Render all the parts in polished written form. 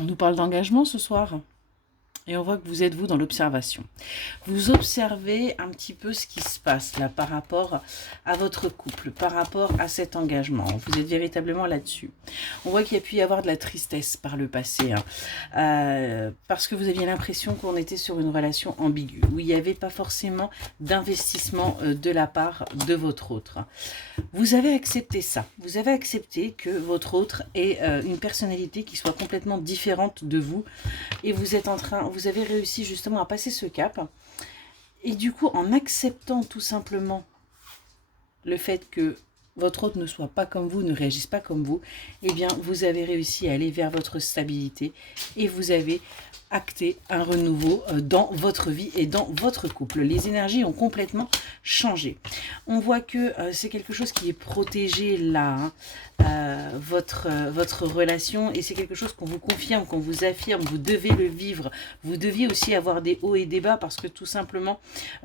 On nous parle d'engagement ce soir. Et on voit que vous êtes vous dans l'observation. Vous observez un petit peu ce qui se passe là par rapport à votre couple, par rapport à cet engagement. Vous êtes véritablement là-dessus. On voit qu'il y a pu y avoir de la tristesse par le passé, parce que vous aviez l'impression qu'on était sur une relation ambiguë, où il n'y avait pas forcément d'investissement de la part de votre autre. Vous avez accepté ça. Vous avez accepté que votre autre ait une personnalité qui soit complètement différente de vous. Et vous avez réussi justement à passer ce cap. Et du coup, en acceptant tout simplement le fait que votre autre ne soit pas comme vous, ne réagisse pas comme vous, eh bien, vous avez réussi à aller vers votre stabilité et vous avez acté un renouveau dans votre vie et dans votre couple. Les énergies ont complètement changé. On voit que c'est quelque chose qui est protégé là, votre relation, et c'est quelque chose qu'on vous confirme, qu'on vous affirme, vous devez le vivre. Vous deviez aussi avoir des hauts et des bas parce que tout simplement,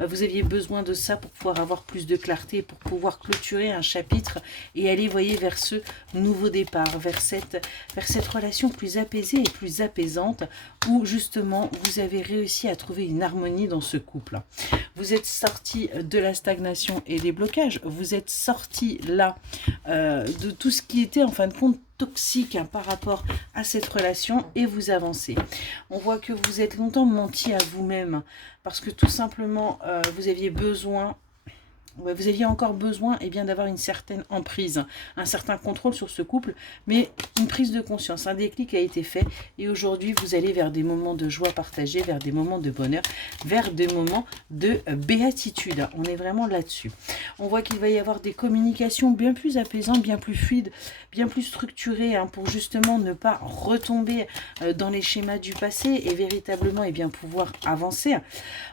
vous aviez besoin de ça pour pouvoir avoir plus de clarté, pour pouvoir clôturer un chapitre et aller, voyez, vers ce nouveau départ, vers cette relation plus apaisée et plus apaisante, où justement vous avez réussi à trouver une harmonie dans ce couple. Vous êtes sorti de la stagnation et des blocages, vous êtes sorti là de tout ce qui était en fin de compte toxique par rapport à cette relation, et vous avancez. On voit que vous êtes longtemps menti à vous-même parce que tout simplement vous aviez besoin, vous aviez encore besoin d'avoir une certaine emprise, un certain contrôle sur ce couple, mais une prise de conscience, un déclic a été fait, et aujourd'hui vous allez vers des moments de joie partagée, vers des moments de bonheur, vers des moments de béatitude. On est vraiment là-dessus. On voit qu'il va y avoir des communications bien plus apaisantes, bien plus fluides, bien plus structurées, pour justement ne pas retomber dans les schémas du passé et véritablement pouvoir avancer.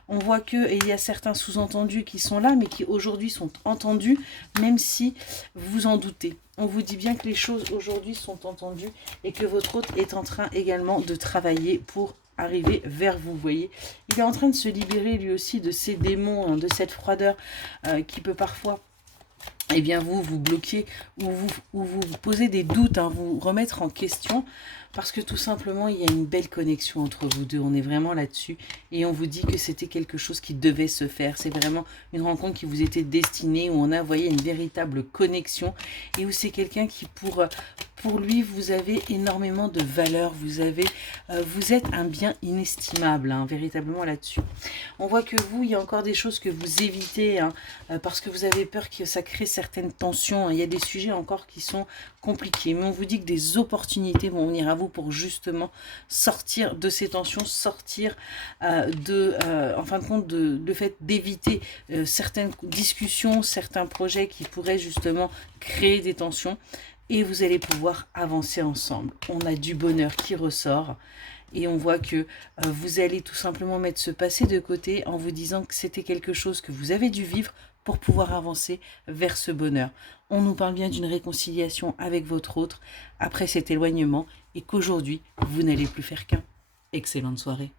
On voit qu'il y a certains sous-entendus qui sont là, mais qui aujourd'hui sont entendus, même si vous en doutez. On vous dit bien que les choses aujourd'hui sont entendues et que votre hôte est en train également de travailler pour arriver vers vous, voyez. Il est en train de se libérer lui aussi de ces démons, de cette froideur qui peut parfois vous bloquer ou vous poser des doutes, vous remettre en question, parce que tout simplement il y a une belle connexion entre vous deux. On est vraiment là-dessus et on vous dit que c'était quelque chose qui devait se faire. C'est vraiment une rencontre qui vous était destinée, où on a, voyé, une véritable connexion, et où c'est quelqu'un qui pour lui vous avez énormément de valeur, vous êtes un bien inestimable, véritablement là-dessus. On voit que vous, il y a encore des choses que vous évitez, parce que vous avez peur que ça crée certaines tensions. Il y a des sujets encore qui sont compliqués, mais on vous dit que des opportunités vont venir à vous pour justement sortir de ces tensions, sortir en fin de compte, le fait d'éviter certaines discussions, certains projets qui pourraient justement créer des tensions, et vous allez pouvoir avancer ensemble. On a du bonheur qui ressort. Et on voit que vous allez tout simplement mettre ce passé de côté en vous disant que c'était quelque chose que vous avez dû vivre pour pouvoir avancer vers ce bonheur. On nous parle bien d'une réconciliation avec votre autre après cet éloignement, et qu'aujourd'hui, vous n'allez plus faire qu'un. Excellente soirée.